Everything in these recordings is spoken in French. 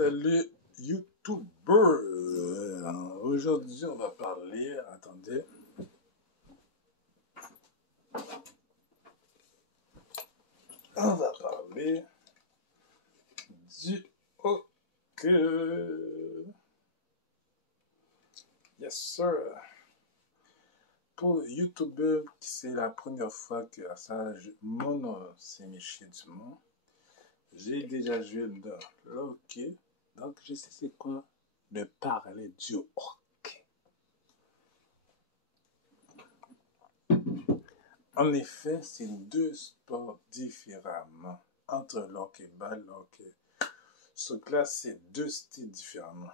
Salut YouTuber. Aujourd'hui, on va parler. Attendez. On va parler du hockey. Yes, sir. Pour YouTuber, c'est la première fois que mon nom c'est Michel Dumont. J'ai déjà joué dans le hockey, donc je sais c'est quoi de parler du hockey. En effet, c'est deux sports différemment entre le hockey ball et le hockey sur glace, c'est deux styles différents.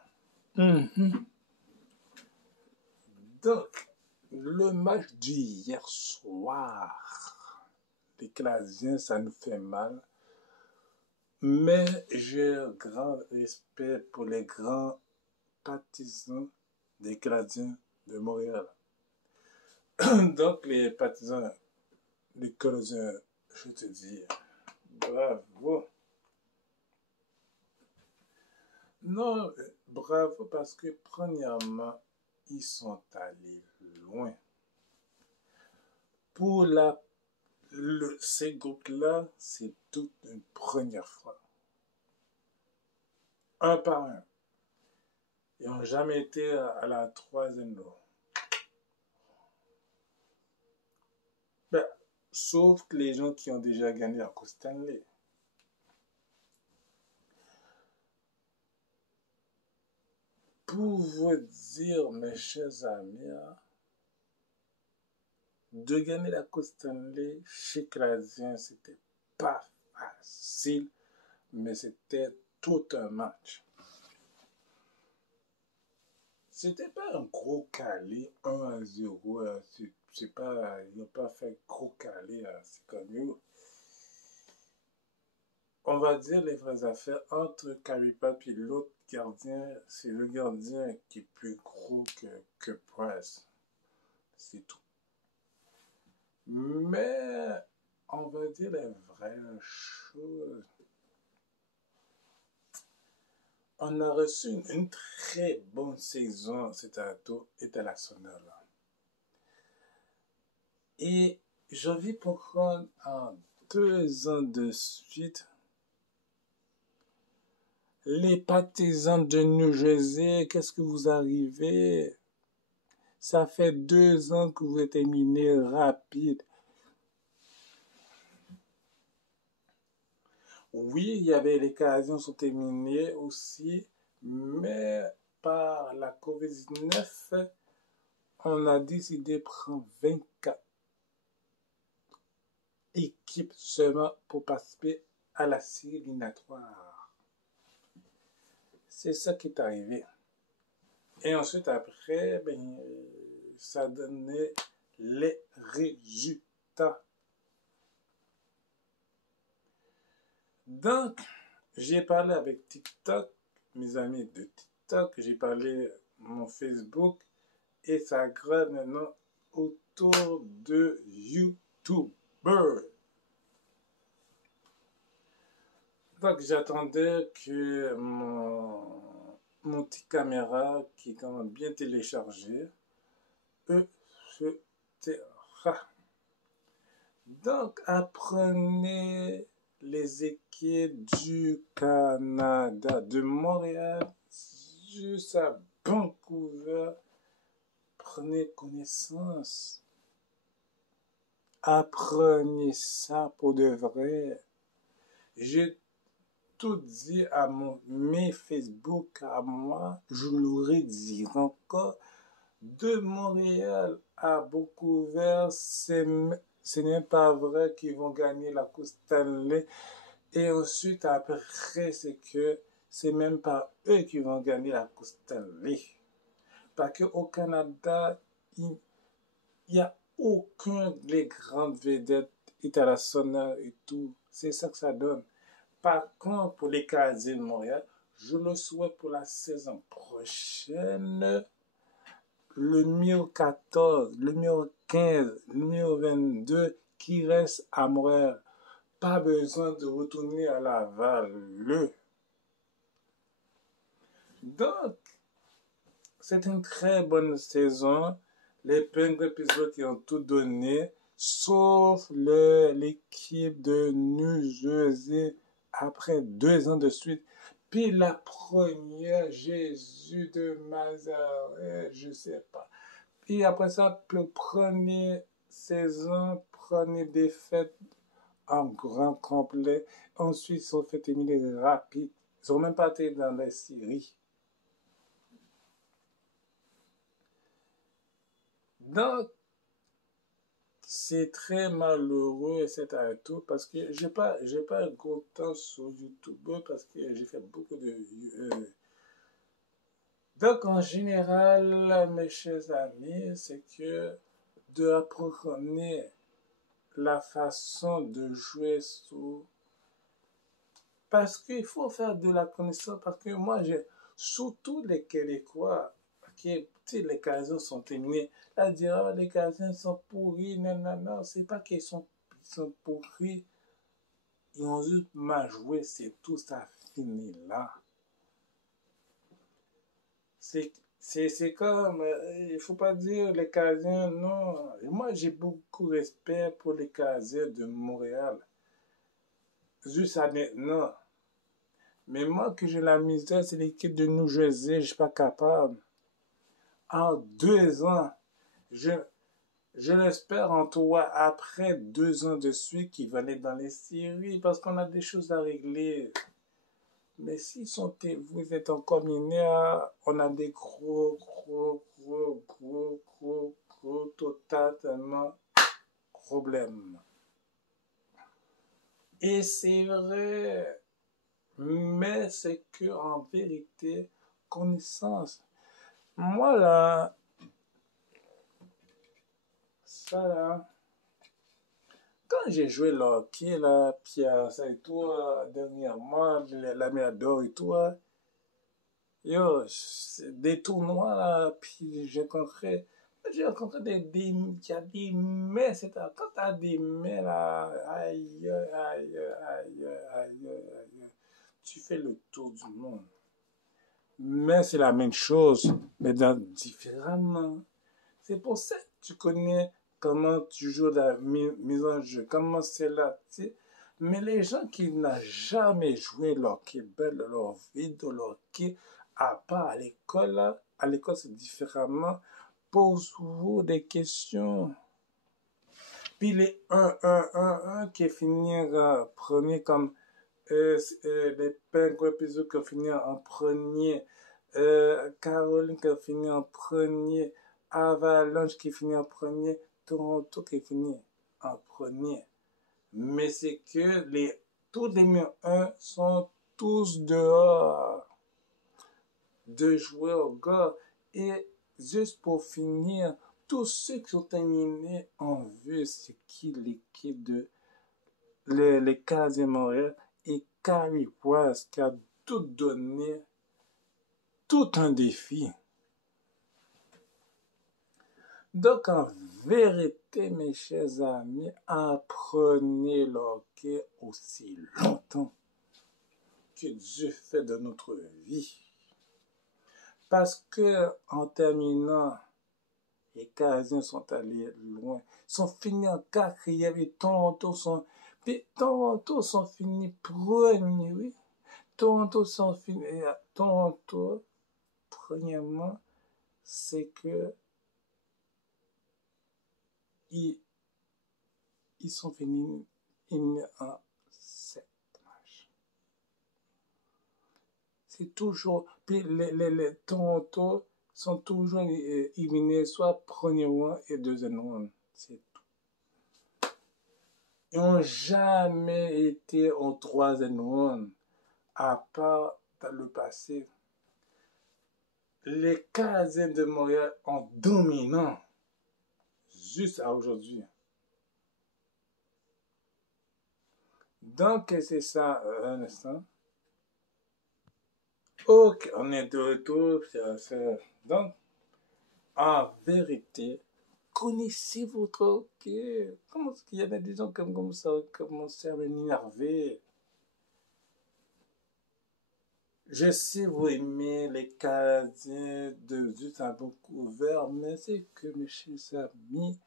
Donc, le match d'hier soir, les Canadiens, ça nous fait mal. Mais j'ai un grand respect pour les grands partisans des Canadiens de Montréal. Donc, les partisans des Canadiens, je te dis, bravo. Non, bravo parce que premièrement, ils sont allés loin. Pour ces groupes-là, c'est toute une première fois. Un par un. Ils n'ont jamais été à la troisième loi. Sauf les gens qui ont déjà gagné la Coupe Stanley. Pour vous dire, mes chers amis, de gagner la Coupe Stanley chez Canadien, c'était pas facile, mais c'était tout un match. C'était pas un gros calé, 1-0, c'est pas, ils n'ont pas fait gros calé, c'est comme nous. On va dire les vraies affaires entre Karipa et l'autre gardien, c'est le gardien qui est plus gros que Price. C'est tout. Mais on va dire les vraies choses. On a reçu une très bonne saison cette année internationale. Et je vis pourquoi en 2 ans de suite, les partisans de New Jersey, qu'est-ce que vous arrivez? Ça fait 2 ans que vous êtes éliminés rapide. Oui, il y avait les Canadiens sont éliminés aussi, mais par la COVID-19, on a décidé de prendre 24 équipes seulement pour participer à la série éliminatoire. C'est ça qui est arrivé. Et ensuite, après, ça donnait les résultats. Donc, j'ai parlé avec TikTok, mes amis de TikTok, j'ai parlé mon Facebook et ça grave maintenant autour de YouTuber. Donc, j'attendais que mon petit caméra qui est quand même bien téléchargé, etc. Donc, apprenez les équipes du Canada, de Montréal jusqu'à Vancouver. Prenez connaissance. Apprenez ça pour de vrai. J'ai tout dit à mes Facebook à moi, je l'aurais dit encore. De Montréal à Vancouver, ce n'est pas vrai qu'ils vont gagner la Coupe Stanley. Et ensuite, après, c'est même pas eux qui vont gagner la Coupe Stanley. Parce qu'au Canada, il n'y a aucun des grandes vedettes internationales et tout. C'est ça que ça donne. Par contre, pour les Canadiens de Montréal, je le souhaite pour la saison prochaine. Le numéro 14, le numéro 15, le numéro 22 qui reste à Montréal. Pas besoin de retourner à Laval. C'est une très bonne saison. Les Penguins Pittsburgh qui ont tout donné, sauf l'équipe de New Jersey après 2 ans de suite. Puis la première, Jésus de Nazareth, je sais pas. Puis après ça, le premier saison, première défaite en grand complet. Ensuite, ils sont fait éliminer rapide. Ils n'ont même pas été dans les séries. Donc, c'est très malheureux, etc. tout, parce que j'ai pas un gros temps sur YouTube, parce que j'ai fait beaucoup de... Donc, en général, mes chers amis, c'est que de apprendre la façon de jouer sur... Parce qu'il faut faire de la connaissance, parce que moi, surtout les Québécois, qui, les Canadiens sont terminés, à dire, ah, les Canadiens sont pourris, non, non, non, c'est pas qu'ils sont pourris, ils ont juste mal joué, c'est tout, ça finit là. C'est comme, il faut pas dire les Canadiens, non. Moi, j'ai beaucoup de respect pour les Canadiens de Montréal. Juste à maintenant. Mais moi, que j'ai la misère, c'est l'équipe de New Jersey, je suis pas capable. En 2 ans, je l'espère en toi, après 2 ans de suite, qu'ils vont aller dans les séries, parce qu'on a des choses à régler. Mais si vous êtes encore mineur, on a des gros, totalement problèmes. Et c'est vrai, mais c'est que en vérité, connaissance. Moi là, ça là, quand j'ai joué le hockey là, puis ça et tout, dernièrement, la mer d'or et tout, yo, des tournois là, puis j'ai rencontré il y a des mets, quand t'as des mets là, aïe, aïe, aïe, aïe, aïe, tu fais le tour du monde. Mais c'est la même chose, mais différemment. C'est pour ça que tu connais comment tu joues la mise en jeu, comment c'est là, tu sais. Mais les gens qui n'ont jamais joué leur hockey, leur vie de leur hockey, à part à l'école, là, à l'école c'est différemment, pose-vous des questions. Puis les 1 qui finissent premier comme les Penguins Pittsburgh qui ont fini en premier, Caroline qui a fini en premier, Avalanche qui finit en premier, Toronto qui finit en premier. Mais c'est que tous les numéros 1 sont tous dehors de jouer au gars. Et juste pour finir, tous ceux qui sont terminés en vue, c'est qui l'équipe de les Canadiens Montréal et Carey Price qui a tout donné, tout un défi. Donc, en vérité, mes chers amis, apprenez le hockey aussi longtemps que Dieu fait de notre vie. Parce que, en terminant, les Canadiens sont allés loin. Ils sont finis en 4e et Toronto sont finis premiers, oui. Toronto sont finis. Toronto, premièrement, c'est que ils sont finis en 7 matchs. C'est toujours. Puis les Toronto sont toujours éliminés soit premier round et deuxième round. C'est tout. Ils n'ont jamais été en troisième round, à part dans le passé. Les Canadiens de Montréal ont dominant juste à aujourd'hui. Donc, c'est ça, un instant. Ok, on est de retour. Donc, en vérité, connaissez votre hockey. Comment est-ce qu'il y a des gens comme ça commencent à m'énerver? Je sais vous aimez les Canadiens de Zut à Vancouver, mais c'est que mes chers amis,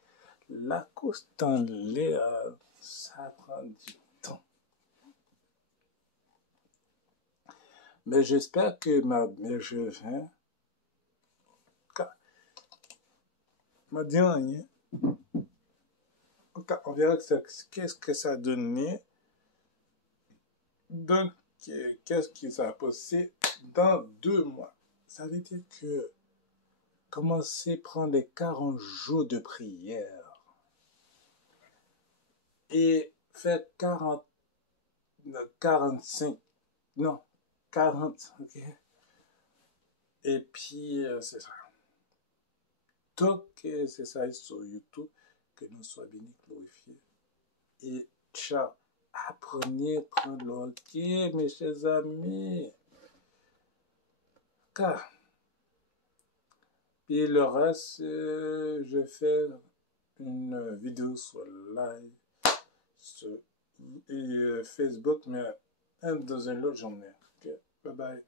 la course en l'air, ça prend du temps. Mais j'espère que ma mère, je viens, m'a dit rien. On verra qu'est-ce que ça donnait. Donc, qu'est-ce qui s'est passé dans 2 mois? Ça veut dire que commencer à prendre les 40 jours de prière et faire 40, 45, non, 40, ok? Et puis, c'est ça. Donc, c'est ça sur YouTube, que nous soyons bénis, glorifiés. Et ciao. Apprenez à prendre le hockey, mes chers amis. Car, et le reste, je fais une vidéo sur live, sur Facebook, mais dans une autre journée. Ok, bye bye.